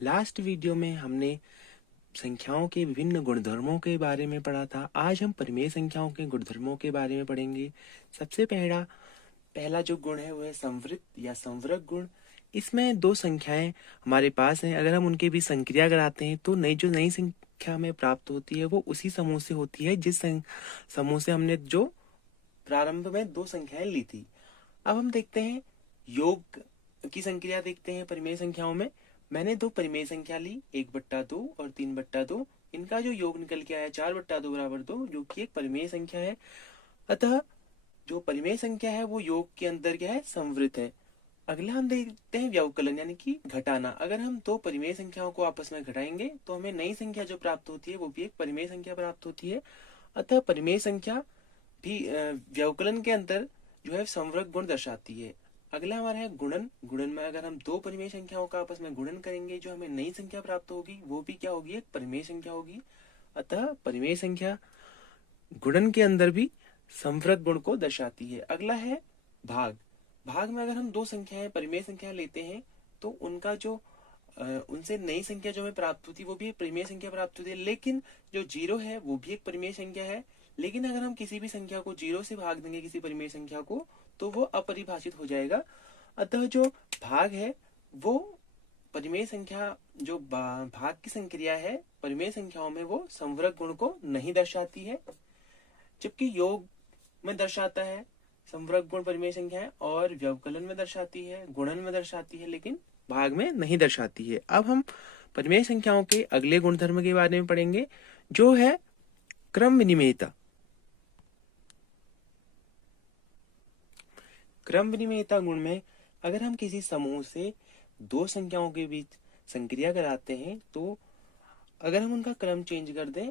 Last video में हमने संख्याओं के विभिन्न गुणधर्मों के बारे में पढ़ा था। आज हम परिमेय संख्याओं के गुणधर्मों के बारे में पढ़ेंगे। सबसे पहला पहला जो गुण है वो है संवृत या संवरक गुण। इसमें दो संख्याएं हमारे पास हैं, अगर हम उनके बीच संक्रिया कराते हैं तो नई संख्या हमें प्राप्त होती है वो उसी समूह से होती है जिस समूह से हमने जो प्रारंभ में दो संख्याएं ली थी। अब हम देखते हैं योग की संक्रिया देखते हैं परिमेय संख्याओं में। मैंने दो परिमेय संख्या ली, 1/2 और 3/2। इनका जो योग निकल के आया 4/2 बराबर 2, जो कि एक परिमेय संख्या है। अतः जो परिमेय संख्या है वो योग के अंदर क्या है, संवृत है। अगला हम देखते हैं व्यवकलन यानी कि घटाना। अगर हम दो परिमेय संख्याओं को आपस में घटाएंगे तो हमें नई संख्या जो प्राप्त होती है वो भी एक परिमेय संख्या प्राप्त होती है। अतः परिमेय संख्या भी व्यवकलन के अंदर जो है संवरक गुण दर्शाती है। अगला हमारा है गुणन। गुणन में अगर हम दो परिमेय संख्याओं का आपस में गुणन करेंगे जो हमें नई संख्या प्राप्त होगी वो भी क्या होगी, एक परिमेय संख्या होगी। अतः परिमेय संख्या गुणन के अंदर भी संवरक गुण को दर्शाती है। अगला है भाग। भाग में अगर हम दो संख्याएं परिमेय संख्या लेते हैं तो उनका जो उनसे नई संख्या जो हमें प्राप्त होती है वो भी एक परिमेय संख्या प्राप्त होती है। लेकिन जो जीरो है वो भी एक परिमेय संख्या है। लेकिन अगर हम किसी भी संख्या को जीरो से भाग देंगे किसी परिमेय संख्या को तो वो अपरिभाषित हो जाएगा। अतः जो भाग है वो परिमेय संख्या जो भाग की संक्रिया है परिमेय संख्याओं में वो संवरक गुण को नहीं दर्शाती है, जबकि योग में दर्शाता है संवरक गुण परिमेय संख्या है, और व्यवकलन में दर्शाती है, गुणन में दर्शाती है, लेकिन भाग में नहीं दर्शाती है। अब हम परिमेय संख्याओं के अगले गुणधर्म के बारे में पढ़ेंगे जो है क्रम विनिमेयता। क्रम विनिमेयता गुण में अगर हम किसी समूह से दो संख्याओं के बीच संक्रिया कराते हैं तो अगर हम उनका क्रम चेंज कर दें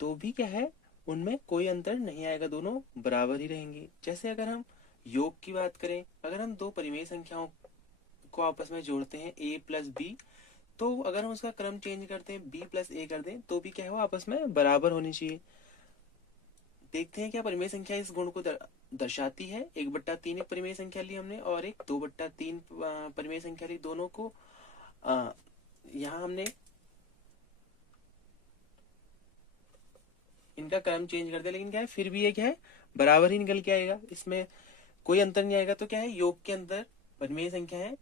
तो भी क्या है, उनमें कोई अंतर नहीं आएगा, दोनों बराबर ही रहेंगे। जैसे अगर हम योग की बात करें, अगर हम दो परिमेय संख्याओं को आपस में जोड़ते हैं a प्लस बी, तो अगर हम उसका क्रम चेंज करते हैं b प्लस a कर दें तो भी क्या है वो आपस में बराबर होनी चाहिए। देखते हैं क्या परिमेय संख्या इस गुण को दर्शाती है। 1/3 एक परिमेय संख्या ली हमने और एक 2/3 परिमेय संख्या ली। दोनों को यहाँ हमने इनका क्रम चेंज कर दिया, लेकिन क्या है फिर भी ये क्या है बराबर ही निकल के आएगा, इसमें कोई अंतर नहीं आएगा। तो क्या है योग के अंदर परिमेय संख्या है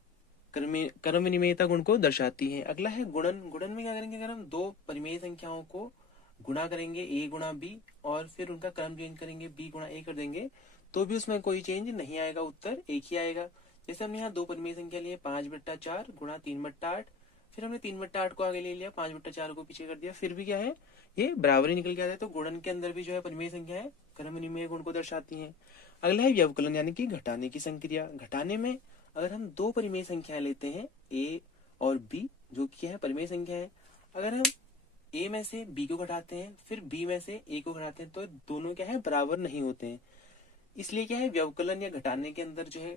क्रम विनिमेयता गुण को दर्शाती है। अगला है गुणन। गुणन में क्या करेंगे, अगर हम दो परिमेय संख्याओं को गुणा करेंगे a गुणा b और फिर उनका क्रम चेंज करेंगे b गुणा a कर देंगे तो भी उसमें कोई चेंज नहीं आएगा, उत्तर एक ही आएगा। जैसे हमने यहाँ दो परिमेय संख्या लिए 5/4 गुणा 3/8, फिर हमने 3/8 को आगे ले लिया, 5/4 को पीछे कर दिया, फिर भी क्या है ये बराबर ही निकल के आता है। तो गुणन के अंदर भी जो है परिमेय संख्या है क्रम विनिमेय गुण को दर्शाती है। अगला है व्यवकलन यानी कि घटाने की संक्रिया। घटाने में अगर हम दो परिमेय संख्याएं लेते हैं a और b जो कि है परिमेय संख्या है, अगर हम a में से b को घटाते हैं फिर b में से a को घटाते हैं तो दोनों क्या है बराबर नहीं होते हैं। इसलिए क्या है व्यवकलन या घटाने के अंदर जो है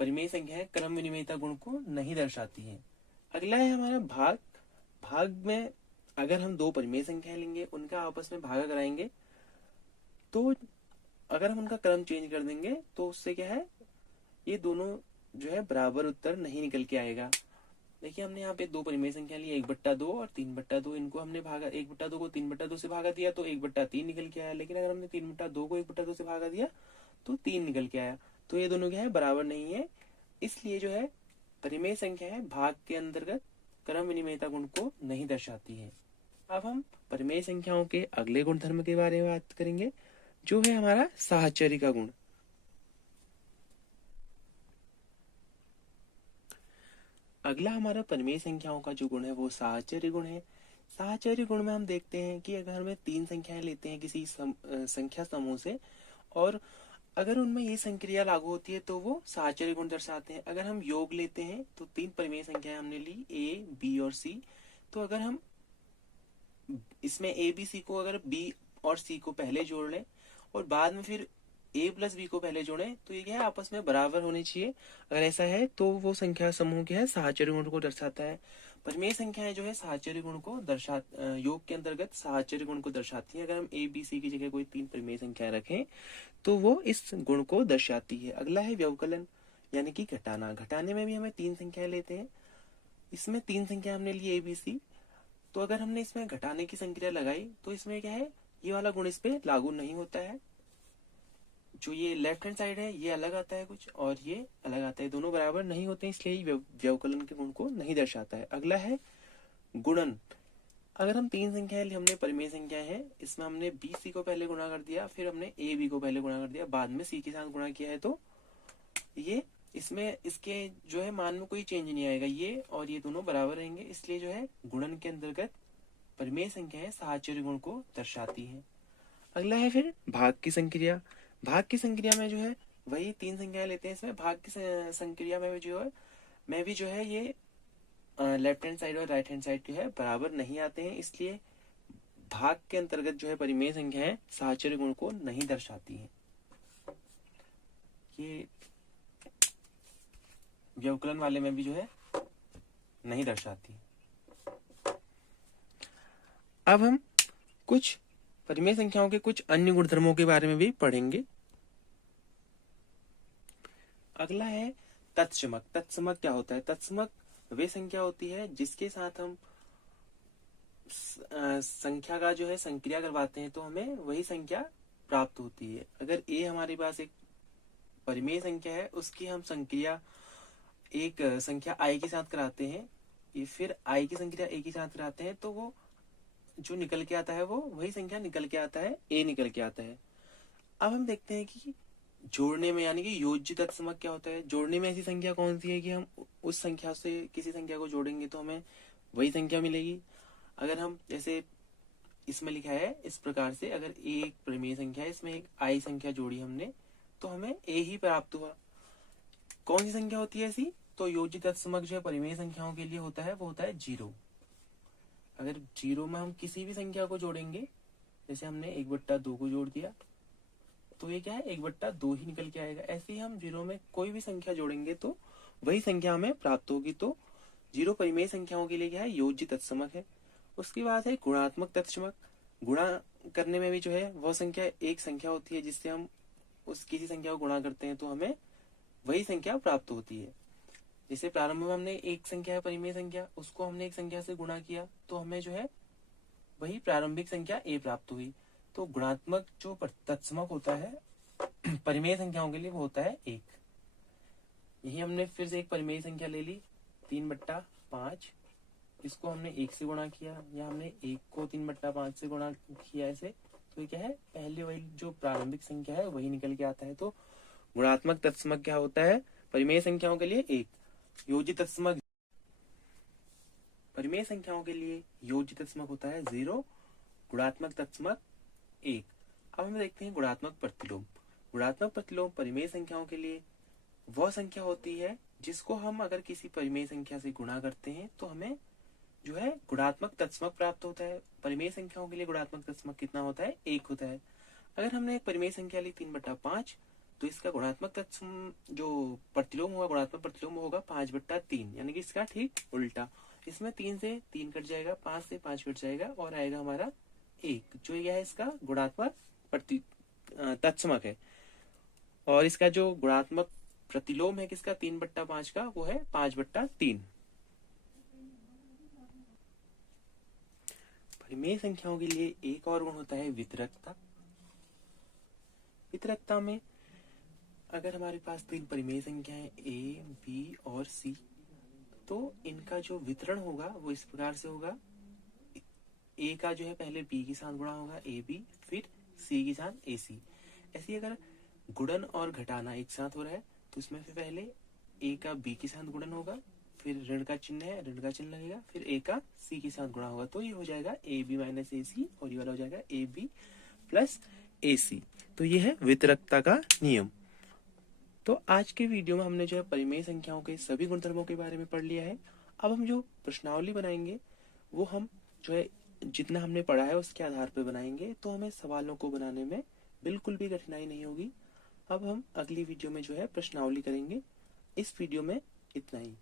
परिमेय संख्या है क्रम विनिमेयता गुण को नहीं दर्शाती है। अगला है हमारा भाग। भाग में अगर हम दो परिमेय संख्या लेंगे उनका आपस में भागा कराएंगे तो अगर हम उनका क्रम चेंज कर देंगे तो उससे क्या है ये दोनों जो है बराबर उत्तर नहीं निकल के आएगा। देखिए हमने यहाँ पे दो परिमेय संख्या ली 1/2 और 3/2, इनको हमने भागा 1/2 को 3/2 से भागा दिया तो 1/3 निकल के आया। लेकिन अगर हमने 3/2 को 1/2 से भागा दिया तो 3 निकल के आया। तो ये दोनों क्या है बराबर नहीं है, इसलिए जो है परिमेय संख्या है भाग के अंतर्गत क्रम विनिमेयता गुण को नहीं दर्शाती है। अब हम परिमेय संख्याओं के अगले गुणधर्म के बारे में बात करेंगे जो है हमारा साहचर्य का गुण। अगला हमारा परिमेय संख्याओं का जो गुण है वो साहचर्य गुण है। साहचर्य गुण में हम देखते हैं कि अगर हमें तीन संख्याएं लेते हैं किसी संख्या समूह से और अगर उनमें ये संक्रिया लागू होती है तो वो साहचर्य गुण दर्शाते हैं। अगर हम योग लेते हैं तो तीन परिमेय संख्याएं हमने ली a b और c, तो अगर हम इसमें a b c को अगर b और c को पहले जोड़ लें और बाद में फिर a प्लस बी को पहले जोड़ें तो ये क्या है आपस में बराबर होनी चाहिए। अगर ऐसा है तो वो संख्या समूह क्या है साहचर्य गुण को दर्शाता है। परिमेय संख्याएं जो है साहचर्य गुण को योग के अंतर्गत साहचर्य गुण को दर्शाती है। अगर हम a b c की जगह कोई तीन परिमेय संख्याएं रखें तो वो इस गुण को दर्शाती है। अगला है व्यवकलन यानी कि घटाना। घटाने में भी हमें तीन संख्याएं लेते हैं इसमें 3 संख्या हमने ली ABC, तो अगर हमने इसमें घटाने की संक्रिया लगाई तो इसमें क्या है, ये वाला गुण इस पे लागू नहीं होता है। जो ये लेफ्ट हैंड साइड है ये अलग आता है कुछ, और ये अलग आता है, दोनों बराबर नहीं होते हैं, इसलिए व्यवकलन के गुण को नहीं दर्शाता है। अगला है गुणन। अगर हम 3 संख्याएं ली, हमने परिमेय संख्या है, इसमें हमने BC को पहले गुणा कर दिया, फिर हमने AB को पहले गुणा कर दिया, बाद में C के साथ गुणा किया है, तो ये इसमें इसके जो है मान में कोई चेंज नहीं आएगा, ये और ये दोनों बराबर रहेंगे, इसलिए जो है गुणन के अंतर्गत परिमेय संख्याएं साहचर्य गुण को दर्शाती हैं। अगला है फिर भाग की संक्रिया। भाग की संक्रिया में जो है वही 3 संख्याएं लेते हैं, इसमें भाग की संक्रिया में भी जो है ये लेफ्ट हैंड साइड और राइट हैंड साइड जो है बराबर नहीं आते हैं, इसलिए भाग के अंतर्गत जो है परिमेय संख्याएं साहचर्य गुण को नहीं दर्शाती हैं। ये व्यवकलन वाले में भी जो है नहीं दर्शाती। अब हम कुछ परिमेय संख्याओं के कुछ अन्य गुणधर्मों के बारे में भी पढ़ेंगे। अगला है तत्समक। तत्समक क्या होता है? तत्समक वे संख्या होती है जिसके साथ हम संख्या का जो है संक्रिया करवाते हैं तो हमें वही संख्या प्राप्त होती है। अगर a हमारे पास एक परिमेय संख्या है, उसकी हम संक्रिया एक संख्या i के साथ कराते हैं, फिर i की संक्रिया a के साथ कराते हैं, तो वो जो निकल के आता है वो वही संख्या निकल के आता है, a निकल के आता है। अब हम देखते हैं कि जोड़ने में यानी कि योज्य तत्समक क्या होता है। जोड़ने में ऐसी संख्या कौन सी है कि हम उस संख्या से किसी संख्या को जोड़ेंगे तो हमें वही संख्या मिलेगी। अगर हम जैसे इसमें लिखा है इस प्रकार से, अगर एक परिमेय संख्या है, इसमें एक i संख्या जोड़ी हमने तो हमें a ही प्राप्त हुआ। कौन सी संख्या होती है ऐसी? तो योज्य तत्समक जो है परिमेय संख्याओं के लिए होता है वो होता है 0। अगर 0 में हम किसी भी संख्या को जोड़ेंगे, जैसे हमने 1/2 को जोड़ दिया तो ये क्या है, 1/2 ही निकल के आएगा। ऐसे ही हम 0 में कोई भी संख्या जोड़ेंगे तो वही संख्या हमें प्राप्त होगी। तो 0 परिमेय संख्याओं के लिए क्या है, योज्य तत्समक है। उसके बाद है गुणात्मक तत्समक। गुणा करने में भी जो है वह संख्या एक संख्या होती है जिससे हम उस किसी संख्या को गुणा करते हैं तो हमें वही संख्या प्राप्त होती है। जैसे प्रारंभ में हमने एक संख्या है परिमेय संख्या, उसको हमने एक संख्या से गुणा किया तो हमें जो है वही प्रारंभिक संख्या a प्राप्त हुई। तो गुणात्मक जो तत्समक होता है परिमेय संख्याओं के लिए वो होता है 1। यही हमने फिर से एक परिमेय संख्या ले ली 3/5, इसको हमने 1 से गुणा किया, या हमने 1 को 3/5 से गुणा किया ऐसे, तो ये क्या है, पहले वही जो प्रारंभिक संख्या है वही निकल के आता है। तो गुणात्मक तत्समक क्या होता है, परिमेय संख्याओं के लिए 1, योज्य तत्समक परिमेय संख्याओं के लिए योज्य तत्समक होता है 0, गुणात्मक तत्समक 1। अब हम देखते हैं गुणात्मक प्रतिलोम। गुणात्मक प्रतिलोम परिमेय संख्याओं के लिए वह संख्या होती है जिसको हम अगर किसी परिमेय संख्या से गुणा करते हैं तो हमें जो है गुणात्मक तत्समक प्राप्त होता है। परिमेय संख्याओं के लिए गुणात्मक तत्समक कितना होता है, 1 होता है। अगर हमने एक परिमेय संख्या ली 3/5 तो इसका गुणात्मक तत्सम जो प्रतिलोम होगा, गुणात्मक प्रतिलोम होगा 5/3, यानी कि इसका ठीक उल्टा। इसमें 3 से 3 कट जाएगा, 5 से 5 कट जाएगा और आएगा हमारा 1, जो यह है इसका गुणात्मक तत्समक है। और इसका जो गुणात्मक प्रतिलोम है किसका, 3/5 का, वो है 5/3। परिमेय संख्याओं के लिए एक और गुण होता है वितरकता। वितरकता में अगर हमारे पास 3 परिमेय संख्याएं a, b और c, तो इनका जो वितरण होगा वो इस प्रकार से होगा, a का जो है पहले b के साथ गुणा होगा ab, फिर c के साथ ac। ऐसे अगर गुणन और घटाना एक साथ हो रहा है तो इसमें से पहले a का b के साथ गुणन होगा, फिर ऋण का चिन्ह है, ऋण का चिन्ह लगेगा, फिर a का c के साथ गुणा होगा, तो ये हो जाएगा ab माइनस ac, और ये वाला हो जाएगा ab प्लस ac। तो ये है वितरकता का नियम। तो आज के वीडियो में हमने जो है परिमेय संख्याओं के सभी गुणधर्मों के बारे में पढ़ लिया है। अब हम जो प्रश्नावली बनाएंगे वो हम जो है जितना हमने पढ़ा है उसके आधार पर बनाएंगे, तो हमें सवालों को बनाने में बिल्कुल भी कठिनाई नहीं होगी। अब हम अगली वीडियो में जो है प्रश्नावली करेंगे। इस वीडियो में इतना ही।